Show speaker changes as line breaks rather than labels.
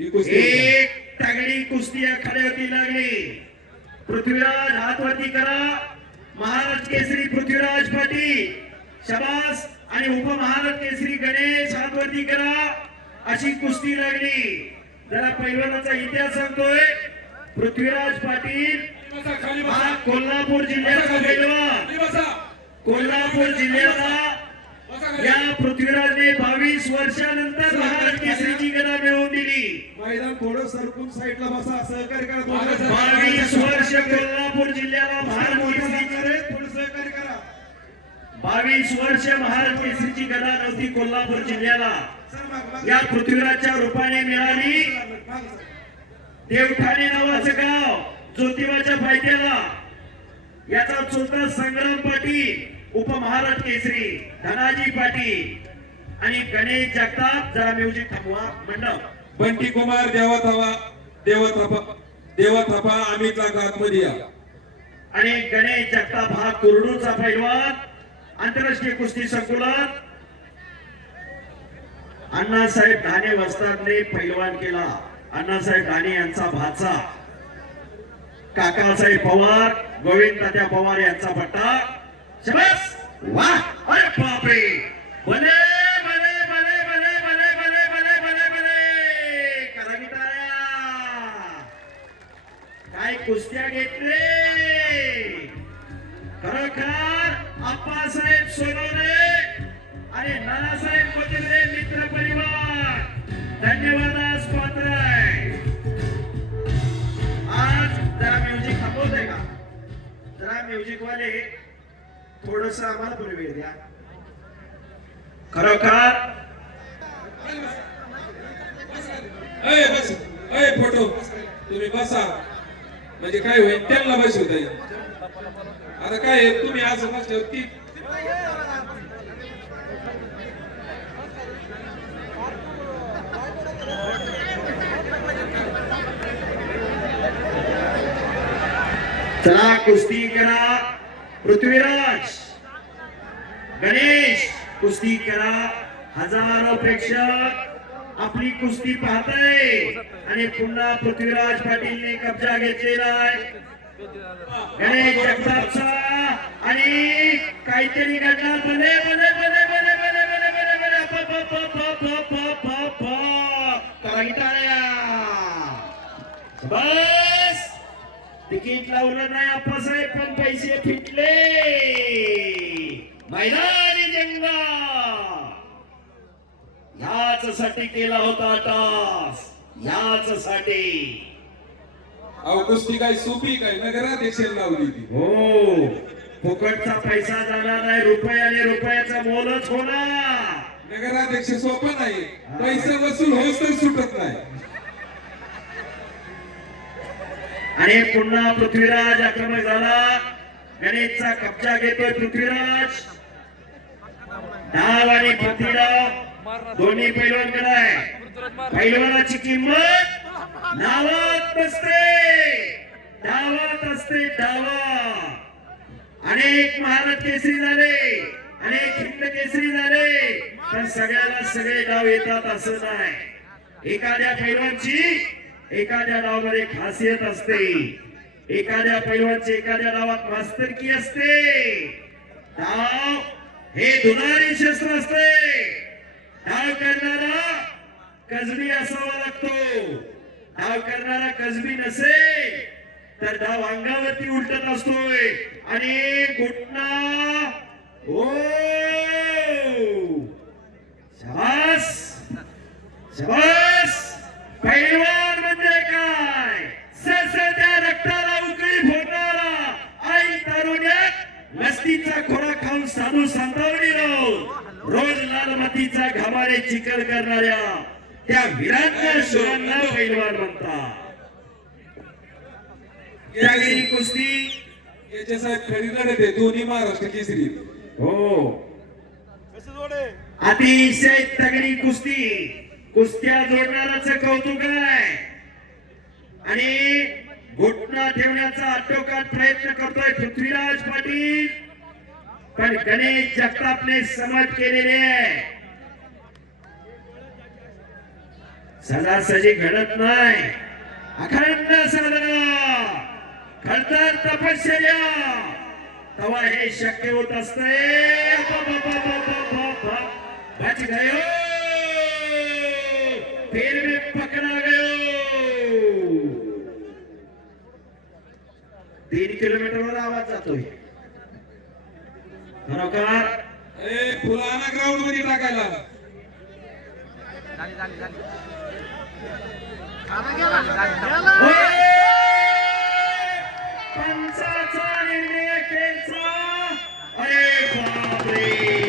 एक तगडी कुस्ती आखाड्यावरती लागली. पृथ्वीराज हातवरती करा. महाराज केसरी पृथ्वीराज पाटील शबास. आणि उपमहाराज केसरी गणेश हातवरती करा. अशी कुस्ती लागली. जरा पैलवानाचा इतिहास सांगतोय. पृथ्वीराज पाटील हा. कोल्हापूर जिल्ह्याचा पैलवान. कोल्हापूर जिल्ह्याचा. या पृथ्वीराजने बावीस वर्षानंतर महाराज केसरीची गदा मिळवून दिली
मैदान थोडं सरकून साईडला बसा सहकार्य करा.
बावीस वर्ष कोल्हापूर जिल्ह्याला महाराज
मोठं थोडं सहकार्य करा.
बावीस वर्ष महाराज केसरीची गदा नव्हती कोल्हापूर जिल्ह्याला. या पृथ्वीराजच्या रूपाने मिळाली. देवठाणे नावाचं गाव ज्योतिबाच्या फायद्याला. याचा चुलता संग्राम पाटील उपमहाराज केसरी धनाजी पाटील आणि गणेश जगताप जरा म्युझिक थांबवा मंडप.
बंटी कुमार देवा थापा देवा थापा देवा थापा आम्ही लाख या.
आणि गणेश जगताप हा कुरडूचा पैलवान आंतरराष्ट्रीय कुस्ती संकुलात. अण्णासाहेब धाने वस्तादने पैलवान केला. अण्णासाहेब धाने यांचा भाचा. काकासाहेब पवार गोविंद तात्या पवार यांचा पट्टा. शबास! वा परीक्षा घेतले. खरोखर आप्पासाहेब सोनवणे आणि नानासाहेब कोथिंबरे मित्र परिवार. धन्यवादास पात्र आहे. आज जरा म्युझिक थांबवतोय का? जरा म्युझिक वाले थोडस आम्हाला पण वेळ द्या. खरोखर
म्हणजे काय होईल? त्यांना बसवता येईल आता काय तुम्ही आज बसल्यावर ती
चला कुस्ती करा. पृथ्वीराज गणेश कुस्ती करा. हजारो प्रेक्षक. आपली कुस्ती पाहताय. आणि पुन्हा पृथ्वीराज पाटीलने कब्जा घेतलेला आहे. गणेश जगतापचा. आणि काहीतरी घडणार. बने बने बने बने बने बने बने बने प प प प प प प प. बस. तिकीट लावलं नाही. आप्पासाहेब पण पैसे फिटले. मैदानी जंगा याच साठी केला होता टास याच साठी
अहो कुस्ती काय सोपी काय? नगराध्यक्षाला लावली ती
हो. फुकटचा पैसा जाणार नाही. रुपयाने रुपयाचा मोलच होणार.
नगराध्यक्ष सोपं नाही. पैसे वसूल होस तर सुटत नाही.
आणि पुन्हा पृथ्वीराज आक्रमक झाला. गणेशचा कब्जा घेतोय पृथ्वीराज. डाव आणि पृथ्वीराव दोन्ही पैलवानकडे आहे पैलवानाची किंमत नावात नसते डावात असते डावा अनेक महाराज केसरी झाले अनेक हिंद केसरी झाले पण सगळ्याला सगळे डाव येतात असं नाही. एखाद्या पैलवानची एखाद्या डावामध्ये खासियत असते. एखाद्या पैलवानची एखाद्या डावात मास्तरकी असते. डाव हे धुनारी शस्त्र असते. धाव करणारा कजबी असावा लागतो. धाव करणारा कजबी नसेल तर धाव अंगावरती उलटत असतोय. आणि घुटना. हो. शाबास. शाबास. रोज लाल मातीचा घामारे चिकल करणाऱ्या त्या वीरांना शूरांना पैलवान म्हणतात. त्यागिरी कुस्ती
दोन्ही महाराष्ट्र केसरी.
हो. अतिशय तगडी कुस्ती. कुस्त्या जोडणाराच कौतुक आहे. आणि घुटना ठेवण्याचा आटोकाट प्रयत्न करतोय पृथ्वीराज पाटील. पण गणेश जगतापने समज केलेले आहे. सजासजी घडत नाही. अखंड साधना खडतर तपश्चर्या. तेव्हा हे शक्य होत असते बच गयो. फिर मी पकडा गयो. तीन किलोमीटरवर आवाज जातोय. खरोखर?
फुलाना ग्राउंडमध्ये टाकायला.
पंचाचा निर्णय अरे बापरे!